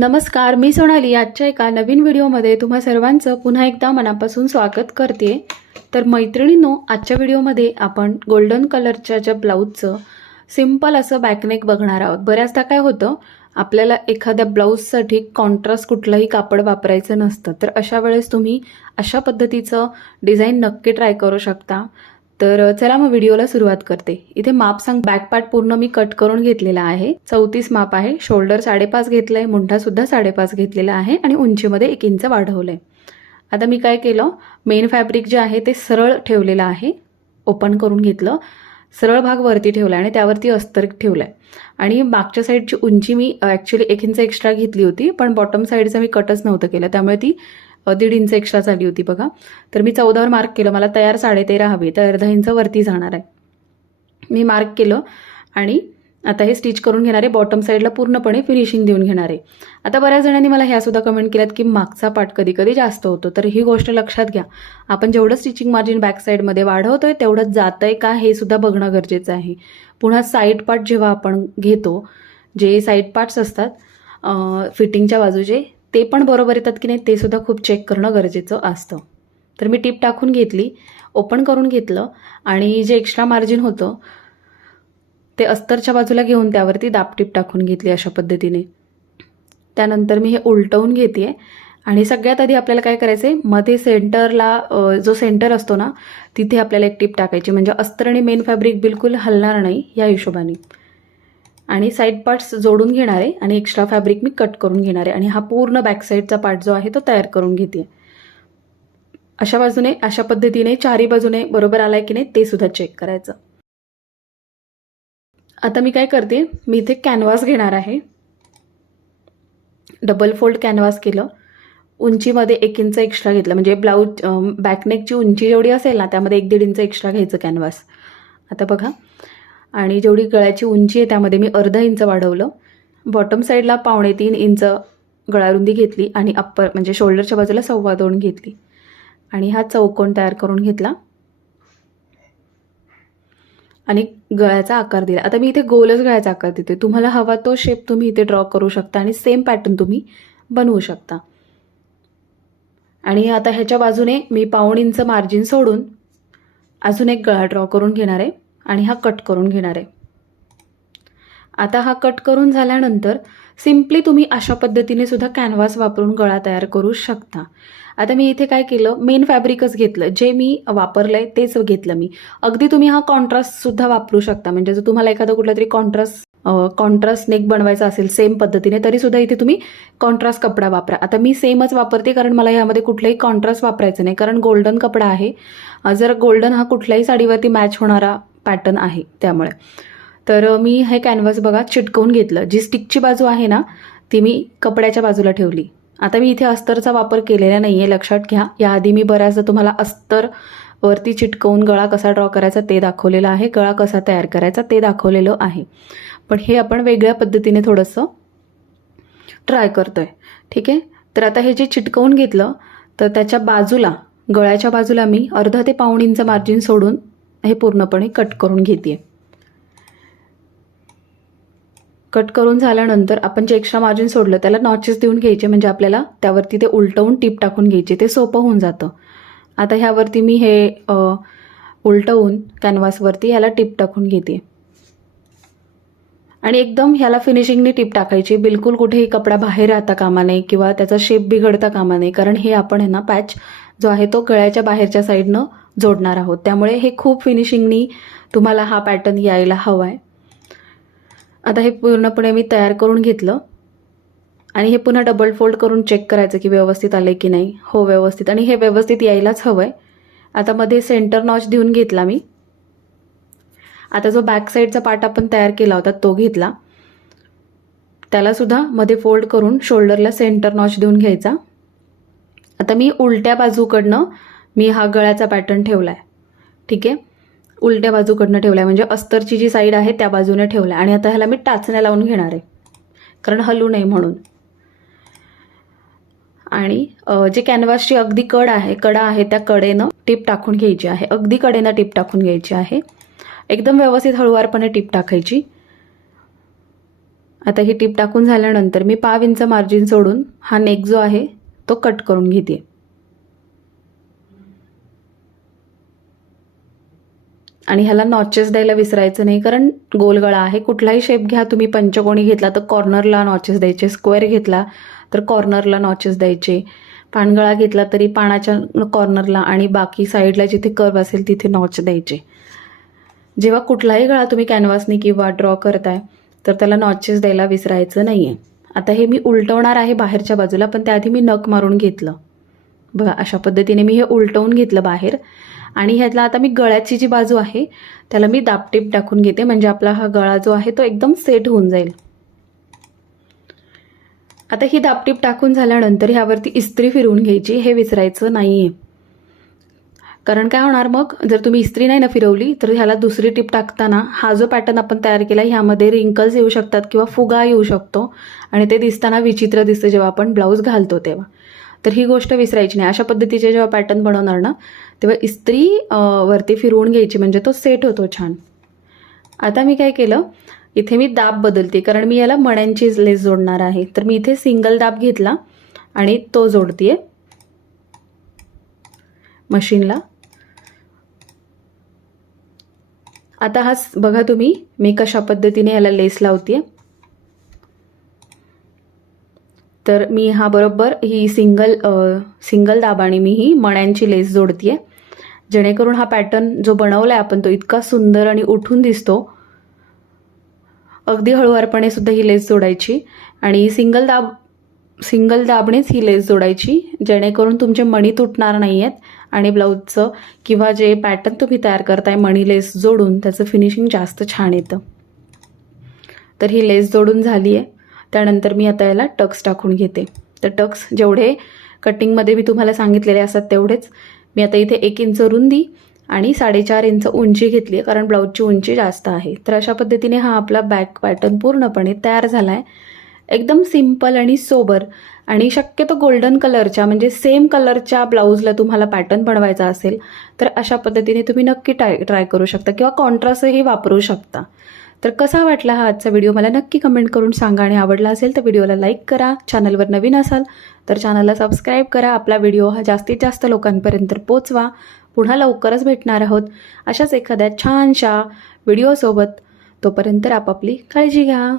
नमस्कार मी सोनाली. आजच्या एका नवीन व्हिडिओमध्ये तुम्हा सर्वांचं पुन्हा एकदा मनापासून स्वागत करते. तर मैत्रिणींनो आजच्या व्हिडिओमध्ये आपण गोल्डन कलरच्या ज्या ब्लाऊजचं सिंपल असं बॅकनेक बघणार आहोत. बऱ्याचदा काय होतं आपल्याला एखाद्या ब्लाऊजसाठी कॉन्ट्रास्ट कुठलंही कापड वापरायचं नसतं. तर अशा वेळेस तुम्ही अशा पद्धतीचं डिझाईन नक्की ट्राय करू शकता. तर चला मग व्हिडिओला सुरुवात करते. इथे माप सांग बॅकपार्ट पूर्ण मी कट करून घेतलेला आहे. चौतीस माप आहे. शोल्डर साडेपाच घेतलंय मुंठा सुद्धा साडेपाच घेतलेला आहे आणि उंचीमध्ये एक इंच वाढवलंय. आता मी काय केलं मेन फॅब्रिक जे आहे ते सरळ ठेवलेलं आहे. ओपन करून घेतलं. सरळ भाग वरती ठेवला आणि त्यावरती अस्तर ठेवला आहे आणि मागच्या साईडची उंची मी ॲक्च्युली एक इंच एक्स्ट्रा घेतली होती पण बॉटम साईडचं मी कटच नव्हतं केलं. त्यामुळे ती दीड इंच एक्स्ट्रा झाली होती बघा. तर मी चौदावर मार्क केलं. मला तयार साडेतेरा हवी. तर अर्धा इंच वरती जाणार आहे. मी मार्क केलं आणि आता हे स्टिच करून घेणार आहे. बॉटम साईडला पूर्णपणे फिनिशिंग देऊन घेणार आहे. आता बऱ्याच जणांनी मला ह्यासुद्धा कमेंट केल्यात की मागचा पार्ट कधी कधी जास्त होतो. तर ही गोष्ट लक्षात घ्या. आपण जेवढं स्टिचिंग मार्जिन बॅक साईडमध्ये वाढवतोय तेवढं जातं आहे का हे सुद्धा बघणं गरजेचं आहे. पुन्हा साईड पार्ट जेव्हा आपण घेतो जे साईड पार्ट्स असतात फिटिंगच्या बाजूचे ते पण बरोबर येतात की नाही ते सुद्धा खूप चेक करणं गरजेचं असतं. तर मी टीप टाकून घेतली ओपन करून घेतलं आणि जे एक्स्ट्रा मार्जिन होतं ते अस्तरच्या बाजूला घेऊन त्यावरती दापटीप टाकून घेतली अशा पद्धतीने. त्यानंतर मी हे उलटवून घेते आणि सगळ्यात आधी आपल्याला काय करायचं आहे मध्ये सेंटरला जो सेंटर असतो ना तिथे आपल्याला एक टीप टाकायची. म्हणजे अस्तर आणि मेन फॅब्रिक बिलकुल हलणार नाही या हिशोबाने. आणि साईड पार्ट्स जोडून घेणार आहे आणि एक्स्ट्रा फॅब्रिक मी कट करून घेणार. आहे आणि हा पूर्ण बॅक साईडचा पार्ट जो आहे तो तयार करून घेते. अशा बाजूने अशा पद्धतीने चारी बाजूने बरोबर आलाय की नाही ते सुद्धा चेक करायचं. आता मी काय करते मी इथे कॅनव्हास घेणार आहे. डबल फोल्ड कॅनव्हास केलं. उंचीमध्ये एक इंच एक्स्ट्रा घेतलं. म्हणजे ब्लाऊज बॅकनेकची उंची जेवढी असेल ना त्यामध्ये एक दीड इंच एक्स्ट्रा घ्यायचं कॅनव्हास आता बघा. आणि जेवढी गळ्याची उंची आहे त्यामध्ये मी अर्धा इंच वाढवलं. बॉटम साईडला पावणे तीन इंच गळारुंदी घेतली आणि अप्पर म्हणजे शोल्डरच्या बाजूला सव्वा दोन घेतली. आणि हा चौकोन तयार करून घेतला. आणि गळ्याचा आकार दिला. आता मी इथे गोलच गळ्याचा आकार देते. तुम्हाला हवा तो शेप तुम्ही इथे ड्रॉ करू शकता आणि सेम पॅटर्न तुम्ही बनवू शकता. आणि आता ह्याच्या बाजूने मी पाऊण इंच मार्जिन सोडून अजून एक गळा ड्रॉ करून घेणार आहे. आणि हा कट करून घेणार आहे. आता हा कट करून झाल्यानंतर सिम्पली तुम्ही अशा पद्धतीने सुद्धा कॅनव्हास वापरून गळा तयार करू शकता. आता मी इथे काय केलं? मेन फॅब्रिकच घेतलं. जे मी वापरलं आहे तेच घेतलं मी. अगदी तुम्ही हा कॉन्ट्रास्टसुद्धा वापरू शकता. म्हणजे जर तुम्हाला एखादा कुठला तरी कॉन्ट्रास्ट कॉन्ट्रास्ट नेक बनवायचा असेल सेम पद्धतीने तरी सुद्धा इथे तुम्ही कॉन्ट्रास्ट कपडा वापरा. आता मी सेमच वापरते कारण मला यामध्ये कुठलाही कॉन्ट्रास्ट वापरायचं नाही. कारण गोल्डन कपडा आहे. जर गोल्डन हा कुठल्याही साडीवरती मॅच होणारा पॅटर्न आहे त्यामुळे. तर मी हे कॅनव्हास बघा चिटकवून घेतलं. जी स्टिकची बाजू आहे ना ती मी कपड्याच्या बाजूला ठेवली. आता मी इथे अस्तरचा वापर केलेला नाही आहे लक्षात घ्या. याआधी मी बऱ्याचदा तुम्हाला अस्तर वरती चिटकवून गळा कसा ड्रॉ करायचा ते दाखवलेलं आहे गळा कसा तयार करायचा ते दाखवलेलं आहे. पण हे आपण वेगळ्या पद्धतीने थोडंसं ट्राय करतो आहे ठीक आहे? तर आता हे जे चिटकवून घेतलं तर त्याच्या बाजूला गळ्याच्या बाजूला मी अर्धा ते पाऊण इंच मार्जिन सोडून हे पूर्णपणे कट करून घेते कट करून झाल्यानंतर आपण जे एक्स्ट्रा मार्जिन सोडलं त्याला नॉचेस देऊन घ्यायचे म्हणजे आपल्याला त्यावरती ते उलटवून टीप टाकून घ्यायचे. ते सोपं होऊन जातं. आता ह्यावरती मी हे उलटवून कॅनव्हासवरती ह्याला टीप टाकून घेते. आणि एकदम ह्याला फिनिशिंगनी टीप टाकायची. बिलकुल कुठेही कपडा बाहेर राहता कामा नये किंवा त्याचा शेप बिघडता कामा नये. कारण हे आपण आहे ना पॅच जो आहे तो गळ्याच्या बाहेरच्या साईडनं जोडणार आहोत. त्यामुळे हे खूप फिनिशिंगनी तुम्हाला हा पॅटर्न यायला हवा आहे आता हे पूर्णपणे मी तयार करून घेतलं. आणि हे पुन्हा डबल फोल्ड करून चेक करायचं की व्यवस्थित आलं की नाही. हो व्यवस्थित. आणि हे व्यवस्थित यायलाच हवं आहे आता मध्ये सेंटर नॉच देऊन घेतला मी. आता जो बॅक साईडचा पार्ट आपण तयार केला होता तो घेतला. त्यालासुद्धा मध्ये फोल्ड करून शोल्डरला सेंटर नॉच देऊन घ्यायचा. आता मी उलट्या बाजूकडनं मी हा गळ्याचा पॅटर्न ठेवला आहे ठीक आहे? उलट्या बाजूकडनं ठेवला आहे म्हणजे अस्तरची जी साईड आहे त्या बाजूने ठेवला आहे आणि आता ह्याला मी टाचण्या लावून घेणार आहे. कारण हलू नये म्हणून. आणि जे कॅनव्हासची अगदी कड आहे कडा आहे त्या कडेनं टीप टाकून घ्यायची आहे. अगदी कडेनं टीप टाकून घ्यायची आहे. एकदम व्यवस्थित हळुवारपणे टीप टाकायची. आता ही टीप टाकून झाल्यानंतर मी पाव इंच मार्जिन सोडून हा नेक जो आहे तो कट करून घेते. आणि ह्याला नॉचेस द्यायला विसरायचं नाही कारण गोल गळा आहे. कुठलाही शेप घ्या तुम्ही पंचकोणी घेतला तर कॉर्नरला नॉचेस द्यायचे स्क्वेअर घेतला तर कॉर्नरला नॉचेस द्यायचे पानगळा घेतला तरी पानाच्या कॉर्नरला आणि बाकी साईडला जिथे कर्व असेल तिथे नॉच द्यायचे. जेव्हा कुठलाही गळा तुम्ही कॅनव्हासने किंवा ड्रॉ करताय तर त्याला नॉचेस द्यायला विसरायचं नाही आहे आता हे मी उलटवणार आहे बाहेरच्या बाजूला पण त्याआधी मी नख मारून घेतलं. बघा अशा पद्धतीने मी हे उलटवून घेतलं बाहेर. आणि ह्यातला आता मी गळ्याची जी बाजू आहे त्याला मी दापटीप टाकून घेते. म्हणजे आपला हा गळा जो आहे तो एकदम सेट होऊन जाईल. आता ही दापटीप टाकून झाल्यानंतर ह्यावरती इस्त्री फिरवून घ्यायची हे विसरायचं नाही आहे कारण काय होणार मग? जर तुम्ही इस्त्री नाही ना फिरवली तर ह्याला दुसरी टिप टाकताना हा जो पॅटर्न आपण तयार केला ह्यामध्ये रिंकल्स येऊ शकतात किंवा फुगा येऊ शकतो. आणि ते दिसताना विचित्र दिसतं जेव्हा आपण ब्लाऊज घालतो तेव्हा. तर ही गोष्ट विसरायची नाही. अशा पद्धतीचे जेव्हा पॅटर्न बनवणार ना तेव्हा इस्त्री वरती फिरवून घ्यायची म्हणजे तो सेट होतो छान. आता मी काय केलं इथे मी दाब बदलते. कारण मी याला मण्यांची लेस जोडणार आहे. तर मी इथे सिंगल दाब घेतला आणि तो जोडते मशीनला. आता हा बघा तुम्ही मी कशा पद्धतीने याला लेस लावते तर मी हा बरोबर ही सिंगल सिंगल दाबाने मी ही मण्यांची लेस जोडते जेणेकरून हा पॅटर्न जो बनवला आहे आपण तो इतका सुंदर आणि उठून दिसतो. अगदी हळूवारपणे सुद्धा ही लेस जोडायची. आणि सिंगल दाब सिंगल दाबणेच ही लेस जोडायची जेणेकरून तुमचे मणी तुटणार नाही आहेत आणि ब्लाऊजचं किंवा जे पॅटर्न तुम्ही तयार करताय मणी लेस जोडून त्याचं फिनिशिंग जास्त छान येतं. तर ही लेस जोडून झाली आहे. त्यानंतर मी आता याला टक्स टाकून घेते. तर टक्स जेवढे कटिंगमध्ये मी तुम्हाला सांगितलेले असतात तेवढेच. मी आता इथे एक इंच रुंदी आणि साडेचार इंच उंची घेतली आहे कारण ब्लाऊजची उंची जास्त आहे. तर अशा पद्धतीने हा आपला बॅक पॅटर्न पूर्णपणे तयार झाला आहे एकदम सिंपल आणि सोबर. आणि शक्यतो गोल्डन कलरच्या म्हणजे सेम कलरच्या ब्लाऊजला तुम्हाला पॅटर्न बनवायचा असेल तर अशा पद्धतीने तुम्ही नक्की ट्राय ट्राय करू शकता किंवा कॉन्ट्रास्टही वापरू शकता. तर कसा वाटला हा आजचा व्हिडिओ? मला नक्की कमेंट करून सांगा आणि आवडला असेल तर व्हिडिओला लाईक करा. चॅनलवर नवीन असाल तर चॅनलला सबस्क्राईब करा. आपला व्हिडिओ हा जास्तीत जास्त लोकांपर्यंत पोचवा पुन्हा लवकरच भेटणार आहोत अशाच एखाद्या छानशा व्हिडिओसोबत. तोपर्यंत आपापली काळजी घ्या.